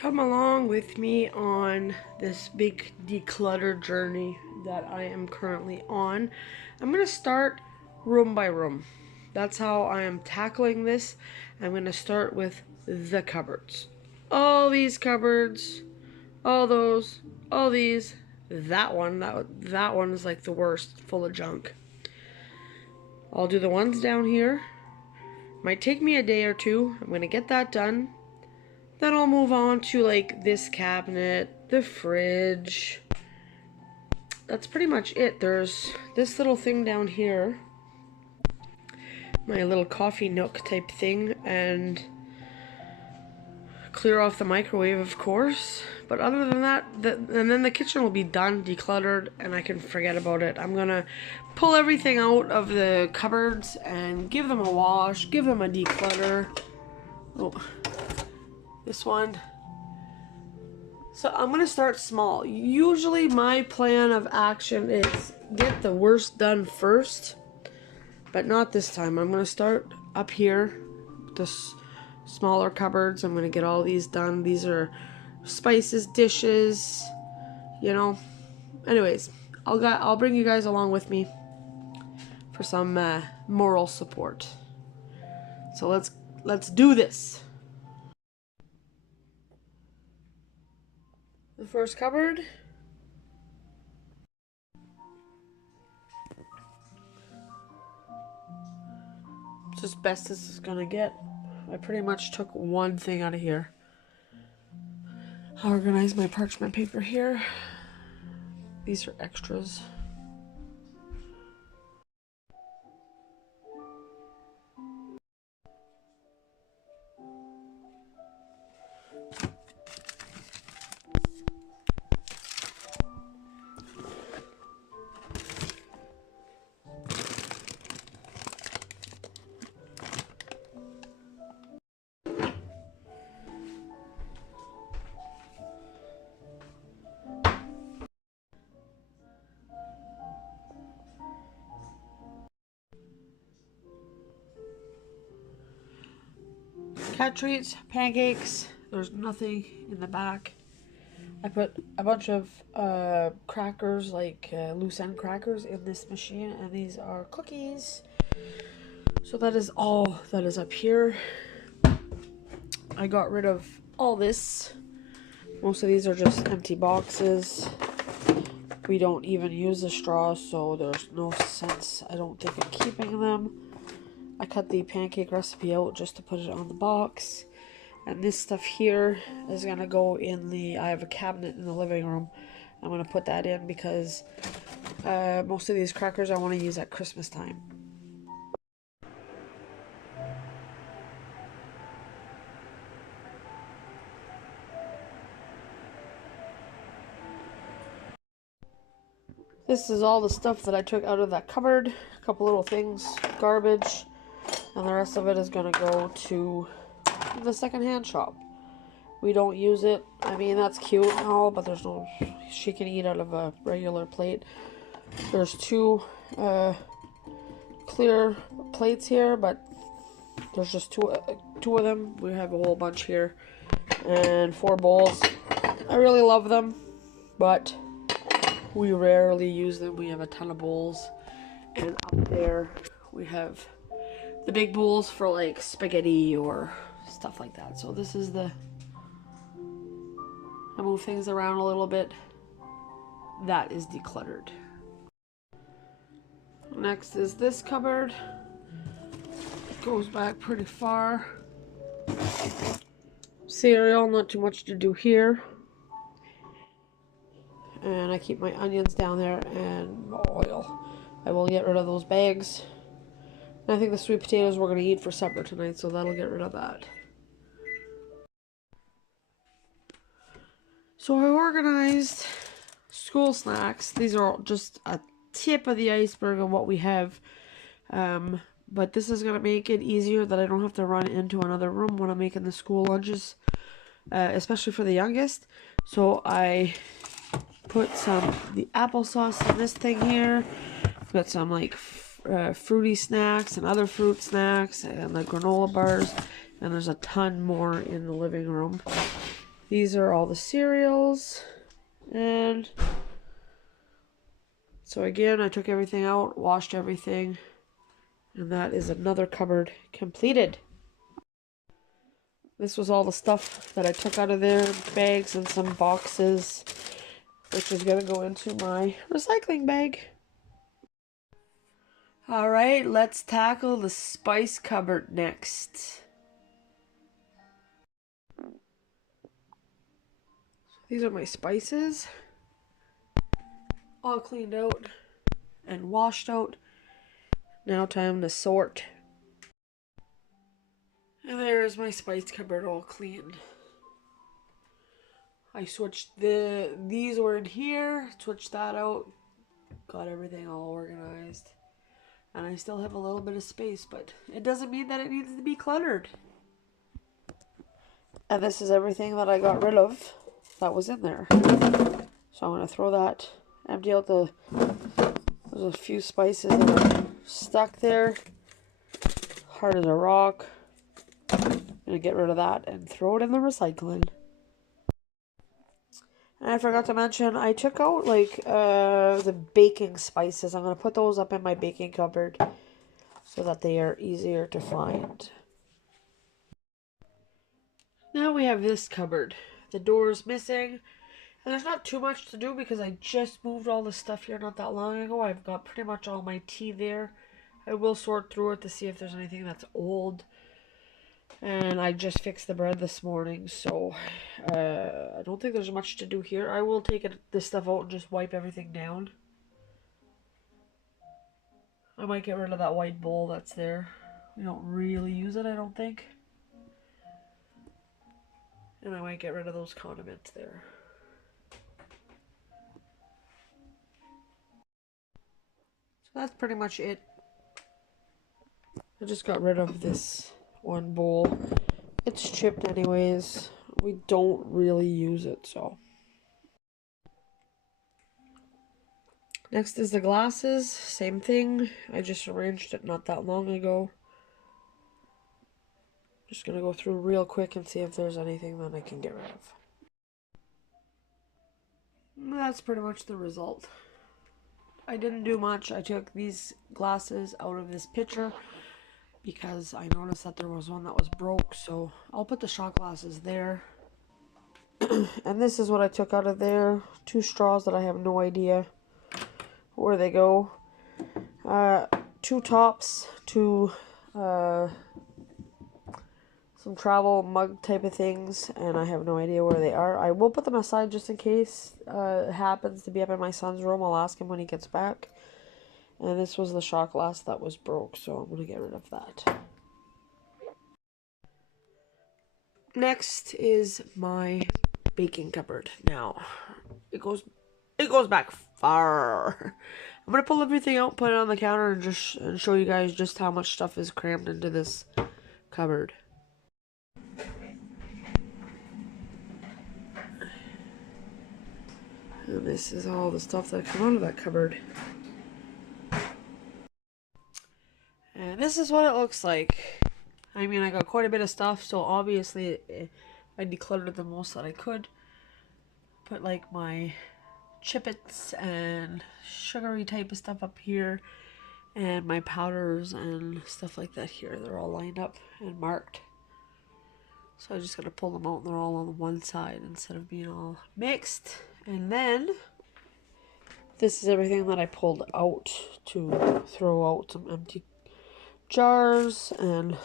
Come along with me on this big declutter journey that I am currently on. I'm going to start room by room. That's how I am tackling this. I'm going to start with the cupboards. All these cupboards, all those, all these, that one is like the worst, full of junk. I'll do the ones down here. Might take me a day or two. I'm going to get that done. Then I'll move on to like this cabinet, the fridge. That's pretty much it. There's this little thing down here, my little coffee nook type thing, and clear off the microwave, of course. But other than that, and then the kitchen will be done, decluttered, and I can forget about it. I'm gonna pull everything out of the cupboards and give them a wash, give them a declutter. Oh. This one. So I'm going to start small. Usually my plan of action is get the worst done first, but not this time. I'm going to start up here, the smaller cupboards. I'm going to get all these done. These are spices, dishes, you know. Anyways, I'll bring you guys along with me for some moral support. So let's do this. The first cupboard. It's as best as it's gonna get. I pretty much took one thing out of here. I'll organize my parchment paper here. These are extras. Cat treats, pancakes. There's nothing in the back. I put a bunch of crackers, like loose end crackers, in this machine, and these are cookies. So that is all that is up here. I got rid of all this. Most of these are just empty boxes. We don't even use the straws, so there's no sense, I don't think, in keeping them. I cut the pancake recipe out just to put it on the box. And this stuff here is going to go in I have a cabinet in the living room. I'm going to put that in because most of these crackers I want to use at Christmas time. This is all the stuff that I took out of that cupboard. A couple little things, garbage. And the rest of it is going to go to the secondhand shop. We don't use it. I mean, that's cute and all, but there's no... She can eat out of a regular plate. There's two clear plates here, but there's just two of them. We have a whole bunch here. And 4 bowls. I really love them, but we rarely use them. We have a ton of bowls. And up there, we have the big bowls for like spaghetti or stuff like that. So this is I move things around a little bit. That is decluttered. Next is this cupboard. It goes back pretty far. Cereal, not too much to do here. And I keep my onions down there and oil. I will get rid of those bags. I think the sweet potatoes we're going to eat for supper tonight, so that'll get rid of that. So I organized school snacks. These are just a tip of the iceberg of what we have. But this is going to make it easier that I don't have to run into another room when I'm making the school lunches, especially for the youngest. So I put the applesauce in this thing here. I've got some like fruity snacks and other fruit snacks and the granola bars, and there's a ton more in the living room. These are all the cereals. And so again, I took everything out, washed everything, and that is another cupboard completed. This was all the stuff that I took out of there, bags and some boxes, which is going to go into my recycling bag. Alright, let's tackle the spice cupboard next. These are my spices, all cleaned out and washed out. Now time to sort. And there's my spice cupboard all clean. I switched these were in here, switched that out, got everything all organized. And I still have a little bit of space, but it doesn't mean that it needs to be cluttered. And this is everything that I got rid of that was in there. So I'm going to throw that, empty out there's a few spices that are stuck there, hard as a rock. I'm going to get rid of that and throw it in the recycling. And I forgot to mention, I took out like the baking spices. I'm going to put those up in my baking cupboard so that they are easier to find. Now we have this cupboard. The door's missing. And there's not too much to do because I just moved all this stuff here not that long ago. I've got pretty much all my tea there. I will sort through it to see if there's anything that's old. And I just fixed the bread this morning, so I don't think there's much to do here. I will take this stuff out and just wipe everything down. I might get rid of that white bowl that's there. We don't really use it, I don't think. And I might get rid of those condiments there. So that's pretty much it. I just got rid of this one bowl. It's chipped anyways. We don't really use it, so. Next is the glasses. Same thing. I just arranged it not that long ago. Just gonna go through real quick and see if there's anything that I can get rid of. That's pretty much the result. I didn't do much. I took these glasses out of this pitcher because I noticed that there was one that was broke, so I'll put the shot glasses there. And this is what I took out of there. 2 straws that I have no idea where they go. 2 tops, 2 some travel mug type of things, and I have no idea where they are. I will put them aside just in case it happens to be up in my son's room. I'll ask him when he gets back. And this was the shot glass that was broke, so I'm going to get rid of that. Next is my baking cupboard. Now, it goes back far. I'm going to pull everything out, put it on the counter, and show you guys just how much stuff is crammed into this cupboard. And this is all the stuff that come out of that cupboard. And this is what it looks like. I mean, I got quite a bit of stuff, so obviously I decluttered the most that I could. Put like my chippets and sugary type of stuff up here, and my powders and stuff like that here. They're all lined up and marked. So I just gotta pull them out and they're all on one side instead of being all mixed. And then this is everything that I pulled out to throw out some empty jars. And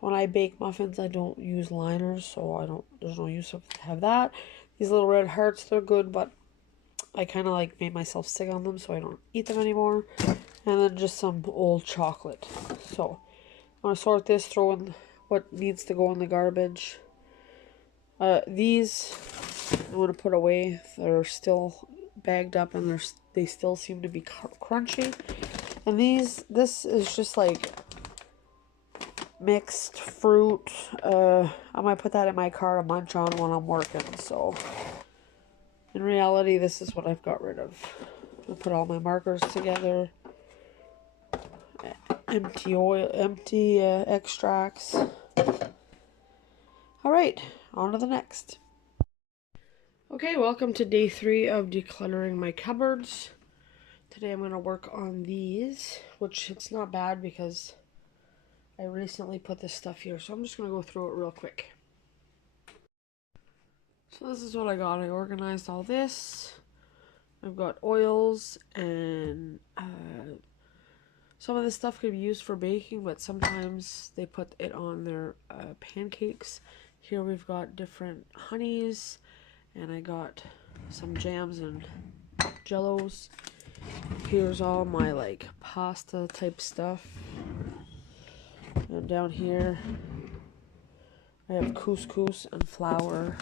when I bake muffins, I don't use liners, so there's no use to have that. These little red hearts, they're good, but I kind of like made myself sick on them, so I don't eat them anymore. And then just some old chocolate. So I'm going to sort this, throw in what needs to go in the garbage. These I'm going to put away. They're still bagged up and they still seem to be crunchy. And this is just like mixed fruit. I might put that in my car to munch on when I'm working. So in reality, this is what I've got rid of. I put all my markers together. Empty extracts. Alright, on to the next. Okay, welcome to day 3 of decluttering my cupboards. Today I'm going to work on these, which it's not bad because I recently put this stuff here, so I'm just going to go through it real quick. So this is what I got. I organized all this. I've got oils and some of this stuff could be used for baking, but sometimes they put it on their pancakes. Here we've got different honeys, and I got some jams and jellos. Here's all my like pasta type stuff. And down here I have couscous and flour.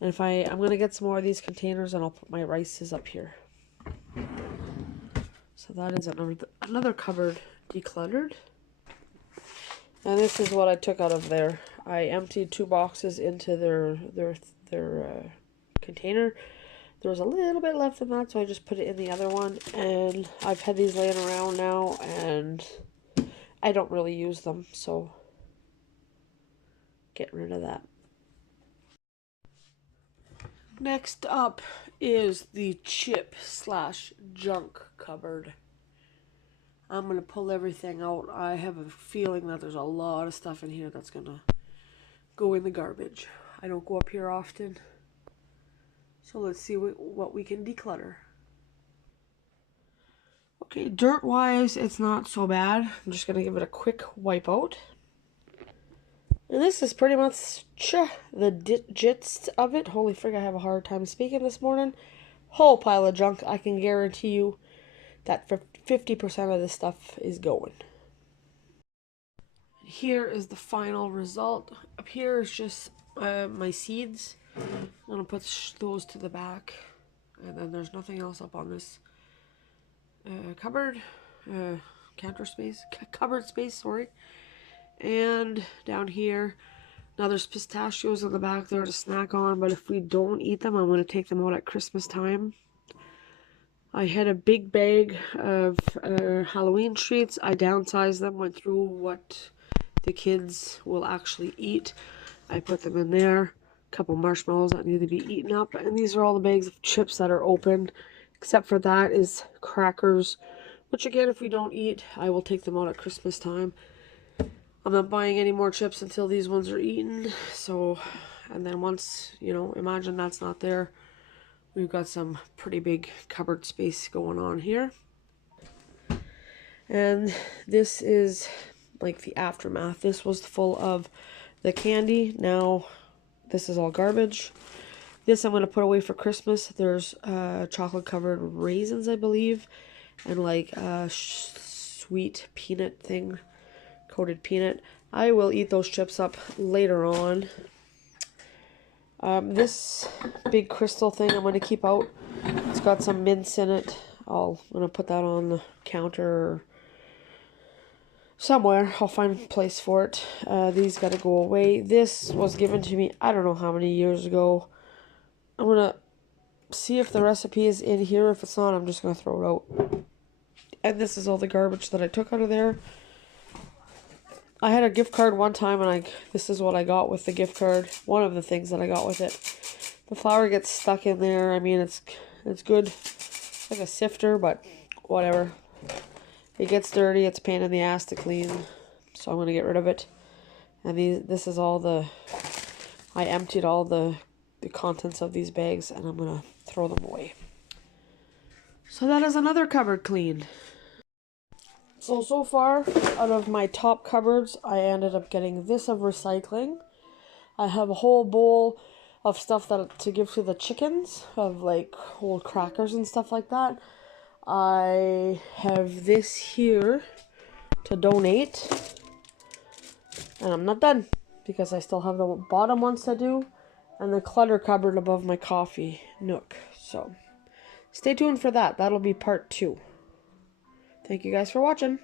And if I'm gonna get some more of these containers, and I'll put my rices up here. So that is another cupboard decluttered. And this is what I took out of there. I emptied 2 boxes into their container. There was a little bit left in that, so I just put it in the other one. And I've had these laying around now, and I don't really use them, so get rid of that. Next up is the chip/junk cupboard. I'm going to pull everything out. I have a feeling that there's a lot of stuff in here that's going to go in the garbage. I don't go up here often. So let's see what we can declutter. Okay, dirt-wise, it's not so bad. I'm just going to give it a quick wipe out. And this is pretty much the gist of it. Holy frig, I have a hard time speaking this morning. Whole pile of junk. I can guarantee you that for 50% of this stuff is going. Here is the final result. Up here is just my seeds. I'm going to put those to the back. And then there's nothing else up on this cupboard. Cupboard space, sorry. And down here, now there's pistachios in the back there to snack on, but if we don't eat them, I'm going to take them out at Christmas time. I had a big bag of Halloween treats. I downsized them, went through what the kids will actually eat. I put them in there. A couple marshmallows that need to be eaten up. And these are all the bags of chips that are open. Except for that is crackers, which again, if we don't eat, I will take them out at Christmas time. I'm not buying any more chips until these ones are eaten. So, and then once, you know, imagine that's not there. We've got some pretty big cupboard space going on here. And this is like the aftermath. This was full of the candy. Now this is all garbage. This I'm going to put away for Christmas. There's chocolate covered raisins, I believe. And like a sweet peanut thing. Coated peanut. I will eat those chips up later on. This big crystal thing I'm going to keep out. It's got some mints in it. I'm going to put that on the counter or somewhere. I'll find a place for it. These got to go away. This was given to me I don't know how many years ago. I'm going to see if the recipe is in here. If it's not, I'm just going to throw it out. And this is all the garbage that I took out of there. I had a gift card one time, and this is what I got with the gift card. One of the things that I got with it. The flour gets stuck in there. I mean, it's good. It's like a sifter, but whatever. It gets dirty. It's a pain in the ass to clean. So I'm going to get rid of it. And this is all I emptied all the contents of these bags, and I'm going to throw them away. So that is another cupboard cleaned. So far, out of my top cupboards, I ended up getting this of recycling. I have a whole bowl of stuff to give to the chickens, of like old crackers and stuff like that. I have this here to donate. And I'm not done, because I still have the bottom ones to do, and the clutter cupboard above my coffee nook. So, stay tuned for that. That'll be part 2. Thank you guys for watching.